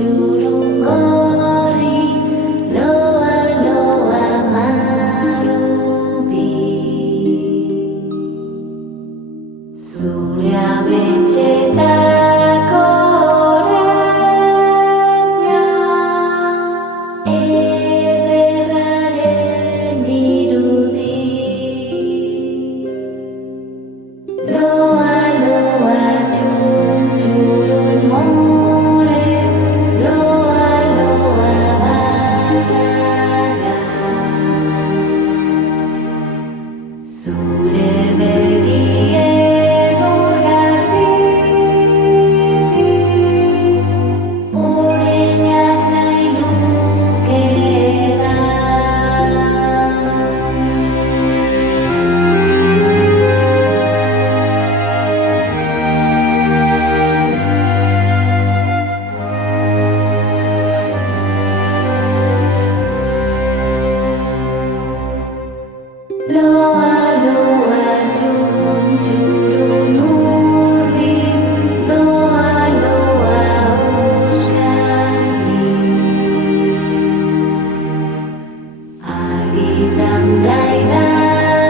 Junjurunggori loa loa marubi Surya mencetak koretnya everare nirudi loa loa junjurun more loa loa basara sure begie morarbiti orenyak nai lukeba loa loa junjurun urdi loa loa uskari argi tamlai dadorenya